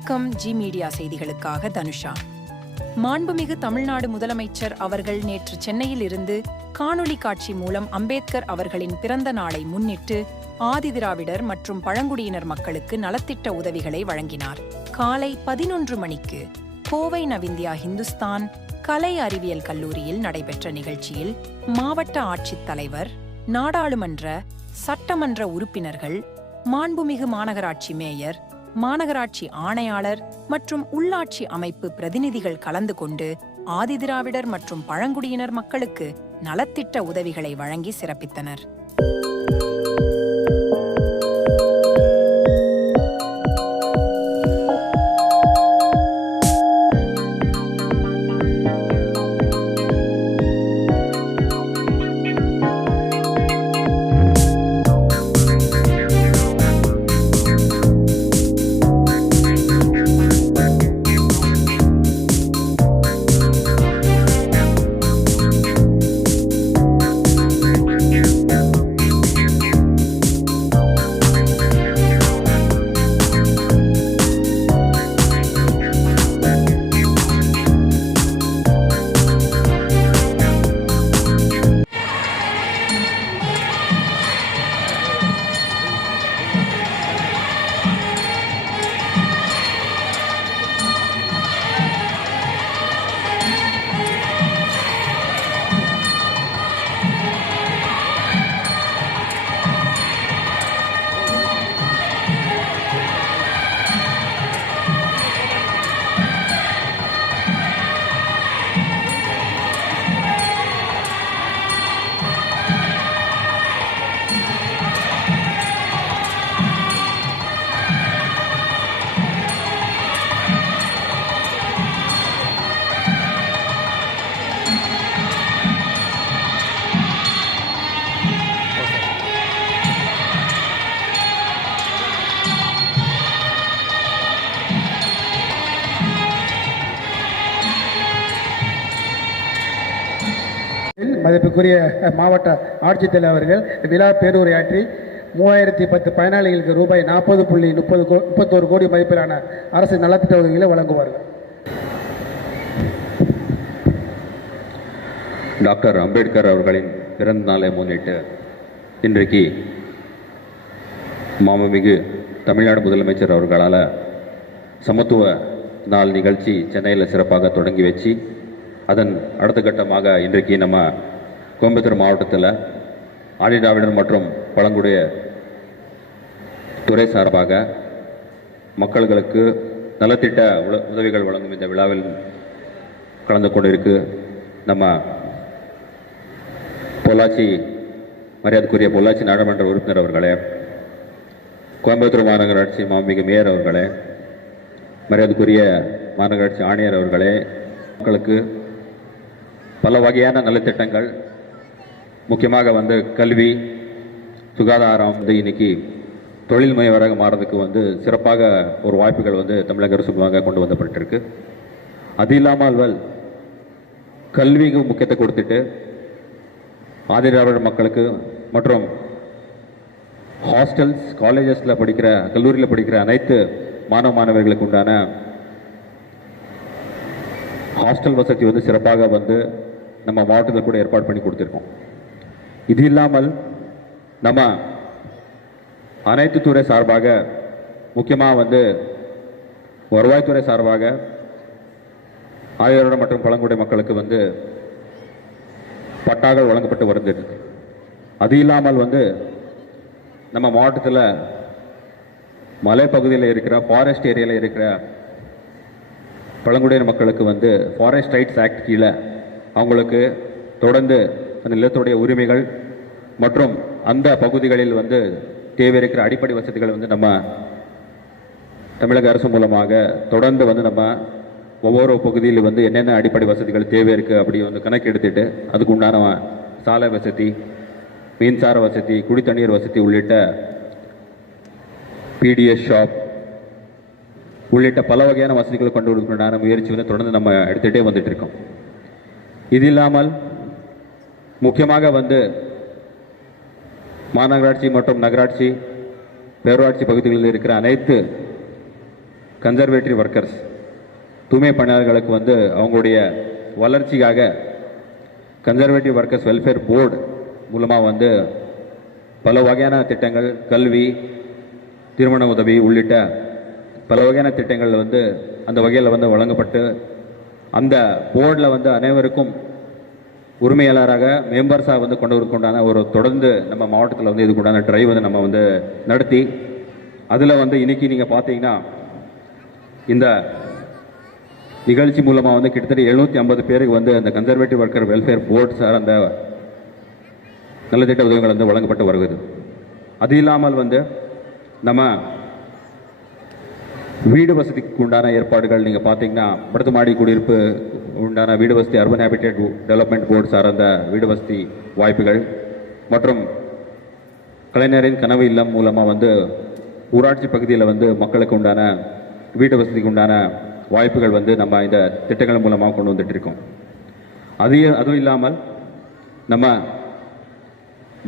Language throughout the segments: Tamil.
வணக்கம். ஜி மீடியா செய்திகளுக்காக தனுஷா. மாண்புமிகு தமிழ்நாடு முதலமைச்சர் அவர்கள் நேற்று சென்னையில் இருந்து காணொளி காட்சி மூலம் அம்பேத்கர் அவர்களின் பிறந்த நாளை முன்னிட்டு ஆதிதிராவிடர் மற்றும் பழங்குடியினர் மக்களுக்கு நலத்திட்ட உதவிகளை வழங்கினார். காலை பதினொன்று மணிக்கு கோவை நவிந்தியா ஹிந்துஸ்தான் கலை அறிவியல் கல்லூரியில் நடைபெற்ற நிகழ்ச்சியில் மாவட்ட ஆட்சித் தலைவர் நாடாளுமன்ற சட்டமன்ற உறுப்பினர்கள் மாண்புமிகு மாநகராட்சி மேயர் மாநகராட்சி ஆணையாளர் மற்றும் உள்ளாட்சி அமைப்பு பிரதிநிதிகள் கலந்து கொண்டு ஆதிதிராவிடர் மற்றும் பழங்குடியினர் மக்களுக்கு நலத்திட்ட உதவிகளை வழங்கி சிறப்பித்தனர். மதிப்புக்குரிய மாவட்ட ஆட்சித்தலைவர்கள் விழா பேருரையாற்றி மூவாயிரத்தி பத்து பயனாளிகளுக்கு ரூபாய் நாற்பது புள்ளி முப்பது கோ முப்பத்தோரு கோடி மதிப்பிலான அரசு நலத்திட்ட உதவிகளை வழங்குவார்கள். டாக்டர் அம்பேத்கர் அவர்களின் பிறந்த நாளை முன்னிட்டு இன்றைக்கு மாமமிகு தமிழ்நாடு முதலமைச்சர் அவர்களால் சமத்துவ நாள் நிகழ்ச்சி சென்னையில் சிறப்பாக தொடங்கி வச்சு அதன் அடுத்த கட்டமாக இன்றைக்கு நம்ம கோயம்புத்தூர் மாவட்டத்தில் ஆதிதிராவிடர் மற்றும் பழங்குடிய துறை சார்பாக மக்களுக்கு நலத்திட்ட உல- உதவிகள் வழங்கும் இந்த விழாவில் கலந்து கொண்டிருக்கு நம்ம பொள்ளாச்சி மரியாதைக்குரிய பொள்ளாச்சி நாடாளுமன்ற உறுப்பினர் அவர்களே கோயம்புத்தூர் மாநகராட்சி மாண்புமிகு மேயர் அவர்களே மரியாதைக்குரிய மாநகராட்சி ஆணையர் அவர்களே மக்களுக்கு பல வகையான நலத்திட்டங்கள் முக்கியமாக வந்து கல்வி சுகாதாரம் வந்து இன்னைக்கு தொழில் முனைவராக மாறதுக்கு வந்து சிறப்பாக ஒரு வாய்ப்புகள் வந்து தமிழக அரசு மூலமாக கொண்டு வந்தப்பட்டிருக்கு. அது இல்லாமல் கல்விக்கு முக்கியத்தை கொடுத்துட்டு ஆதிராவிட மக்களுக்கு மற்றும் ஹாஸ்டல்ஸ் காலேஜஸில் படிக்கிற கல்லூரியில் படிக்கிற அனைத்து மாணவ மாணவர்களுக்கு உண்டான ஹாஸ்டல் வசதி வந்து சிறப்பாக வந்து நம்ம மாவட்டத்தில் கூட ஏற்பாடு பண்ணி கொடுத்துருக்கோம். இது இல்லாமல் நம்ம அனைத்து துறை சார்பாக முக்கியமாக வந்து வருவாய்த்துறை சார்பாக ஆதிதிராவிடர் மற்றும் பழங்குடி மக்களுக்கு வந்து பட்டாக்கள் வழங்கப்பட்டு வருகிறது. அது இல்லாமல் வந்து நம்ம மாவட்டத்தில் மலைப்பகுதியில் இருக்கிற ஃபாரஸ்ட் ஏரியாவில் இருக்கிற பழங்குடியின மக்களுக்கு வந்து ஃபாரஸ்ட் ரைட்ஸ் ஆக்ட் கீழே அவங்களுக்கு தொடர்ந்து அந்த நிலத்துடைய உரிமைகள் மற்றும் அந்த பகுதிகளில் வந்து தேவையிருக்கிற அடிப்படை வசதிகள் வந்து நம்ம தமிழக அரசு மூலமாக தொடர்ந்து வந்து நம்ம ஒவ்வொரு பகுதியில் வந்து என்னென்ன அடிப்படை வசதிகள் தேவை இருக்குது அப்படி வந்து கணக்கு எடுத்துட்டு அதுக்கு உண்டான சாலை வசதி மின்சார வசதி குடித்தண்ணீர் வசதி உள்ளிட்ட பிடிஎஸ் ஷாப் உள்ளிட்ட பல வகையான வசதிகளை கொண்டு கொடுக்கணும்னான முயற்சி வந்து தொடர்ந்து நம்ம எடுத்துகிட்டே வந்துட்டு இருக்கோம். இது இல்லாமல் முக்கியமாக வந்து மாநகராட்சி மற்றும் நகராட்சி பேரூராட்சி பகுதிகளில் இருக்கிற அனைத்து கன்சர்வேட்டரி ஒர்க்கர்ஸ் தூய்மை பணியாளர்களுக்கு வந்து அவங்களுடைய வளர்ச்சிக்காக கன்சர்வேட்டிவ் ஒர்க்கர்ஸ் வெல்ஃபேர் போர்டு மூலமாக வந்து பல வகையான திட்டங்கள் கல்வி திருமண உதவி உள்ளிட்ட பல வகையான திட்டங்கள் வந்து அந்த வகையில் வந்து வழங்கப்பட்டு அந்த போர்டில் வந்து அனைவருக்கும் உரிமையாளராக மெம்பர்ஸாக வந்து கொண்டு வரக்குண்டான ஒரு தொடர்ந்து நம்ம மாவட்டத்தில் வந்து இதுக்குண்டான ட்ரைவ் வந்து நம்ம வந்து நடத்தி அதில் வந்து இன்றைக்கி நீங்கள் பார்த்தீங்கன்னா இந்த நிகழ்ச்சி மூலமாக வந்து கிட்டத்தட்ட எழுநூற்றி ஐம்பது பேருக்கு வந்து அந்த conservative worker welfare board sir அந்த நலத்திட்ட உதவிகள் வந்து வழங்கப்பட்டு வருகிறது. அது இல்லாமல் வந்து நம்ம வீடு வசதிக்கு உண்டான ஏற்பாடுகள் நீங்கள் பார்த்தீங்கன்னா படுத்து மாடி குடியிருப்பு உண்டான வீடு வசதி அர்பன் ஹேபிடேட் டெவலப்மெண்ட் போர்டு சார்ந்த வீடு வசதி வாய்ப்புகள் மற்றும் கலைஞரின் கனவு இல்லம் மூலமாக வந்து ஊராட்சி பகுதியில் வந்து மக்களுக்கு உண்டான வீட்டு வசதிக்கு உண்டான வாய்ப்புகள் வந்து நம்ம இந்த திட்டங்கள் மூலமாக கொண்டு வந்துட்டு இருக்கோம். அது அதுவும் இல்லாமல் நம்ம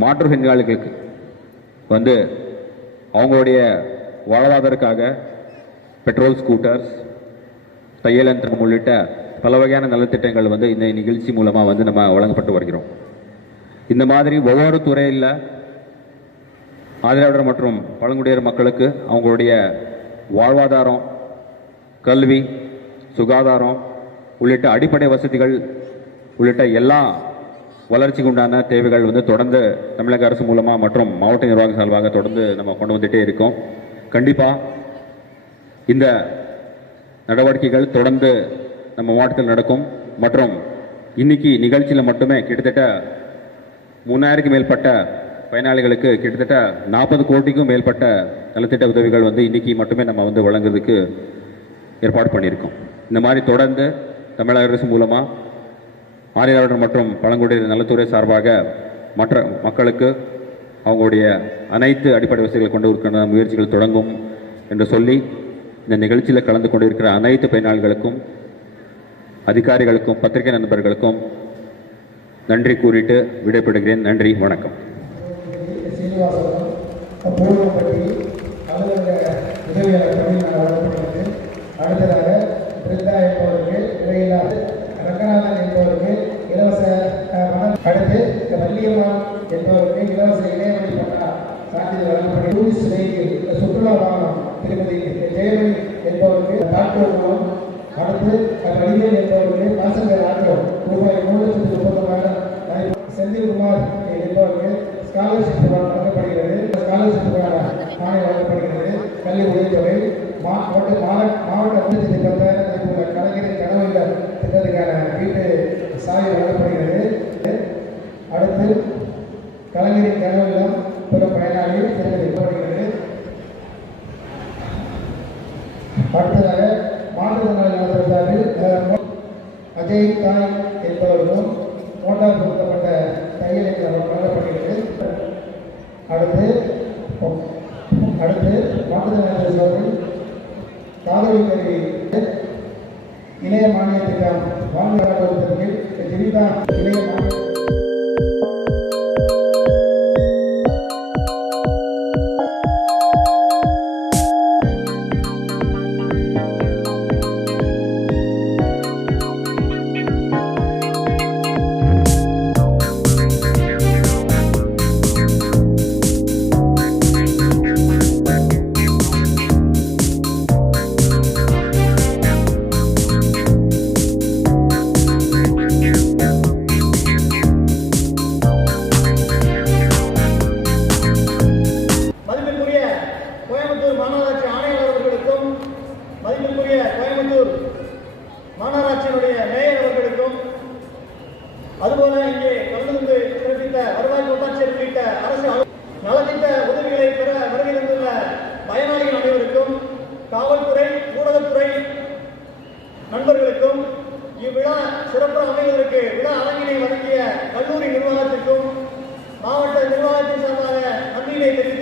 மாற்றுத்திறனாளிகளுக்கு வந்து அவங்களுடைய வாழ்வாதாரத்துக்காக பெட்ரோல் ஸ்கூட்டர்ஸ் தையலந்திரம் உள்ளிட்ட பல வகையான நலத்திட்டங்கள் வந்து இந்த நிகழ்ச்சி மூலமாக வந்து நம்ம வழங்கப்பட்டு வருகிறோம். இந்த மாதிரி ஒவ்வொரு துறையில் ஆதரவாளர் மற்றும் பழங்குடியினர் மக்களுக்கு அவங்களுடைய வாழ்வாதாரம் கல்வி சுகாதாரம் உள்ளிட்ட அடிப்படை வசதிகள் உள்ளிட்ட எல்லா வளர்ச்சிக்கு உண்டான தேவைகள் வந்து தொடர்ந்து தமிழக அரசு மூலமாக மற்றும் மாவட்ட நிர்வாகம் சார்பாக தொடர்ந்து நம்ம கொண்டு வந்துகிட்டே இருக்கோம். கண்டிப்பாக இந்த நடவடிக்கைகள் தொடர்ந்து நம்ம மாவட்டத்தில் நடக்கும். மற்றும் இன்னைக்கு நிகழ்ச்சியில் மட்டுமே கிட்டத்தட்ட மூணாயிரக்கு மேற்பட்ட பயனாளிகளுக்கு கிட்டத்தட்ட நாற்பது கோடிக்கும் மேற்பட்ட நலத்திட்ட உதவிகள் வந்து இன்னைக்கு மட்டுமே நம்ம வந்து வழங்குறதுக்கு ஏற்பாடு பண்ணியிருக்கோம். இந்த மாதிரி தொடர்ந்து தமிழக அரசு மூலமாக ஆரியர்கள் மற்றும் பழங்குடியினர் நலத்துறை சார்பாக மற்ற மக்களுக்கு அவங்களுடைய அனைத்து அடிப்படை வசதிகளை கொண்டு வருகின்ற முயற்சிகள் தொடங்கும் என்று சொல்லி இந்த நிகழ்ச்சியில் கலந்து கொண்டிருக்கிற அனைத்து பயனாளிகளுக்கும் அதிகாரிகளுக்கும் பத்திரிகை நண்பர்களுக்கும் நன்றி கூறிட்டு விடைபெறுகிறேன். நன்றி வணக்கம். அடுத்ததாக பிருந்தா என்பவருக்கு இடையிலாது ரங்கநாதன் என்பவருக்கு இலவச அடுத்து வள்ளியம்மாள் என்பவருக்கு இலவச பட்டா சான்றிதழ் வழங்கப்பட்டது சுற்றுலா வாகனம் திருமதி என்பவருக்கு டாக்டர் மூலம் அடுத்து வடிவேல் என்பவருக்கு பாசஞ்சர் அதுபோல இங்கே கலந்து கொண்டு வருவாய் கூட்டாட்சியர் உள்ளிட்ட அரசு நலத்திட்ட உதவிகளை பெற வருகை தந்துள்ள பயனாளிகள் அனைவருக்கும் காவல்துறை ஊடகத்துறை நண்பர்களுக்கும் இவ்விழா சிறப்பு அமைவதற்கு விழா அரங்கினை வழங்கிய கல்லூரி நிர்வாகத்திற்கும் மாவட்ட நிர்வாகத்தின் சார்பாக நன்றியினை தெரிவித்து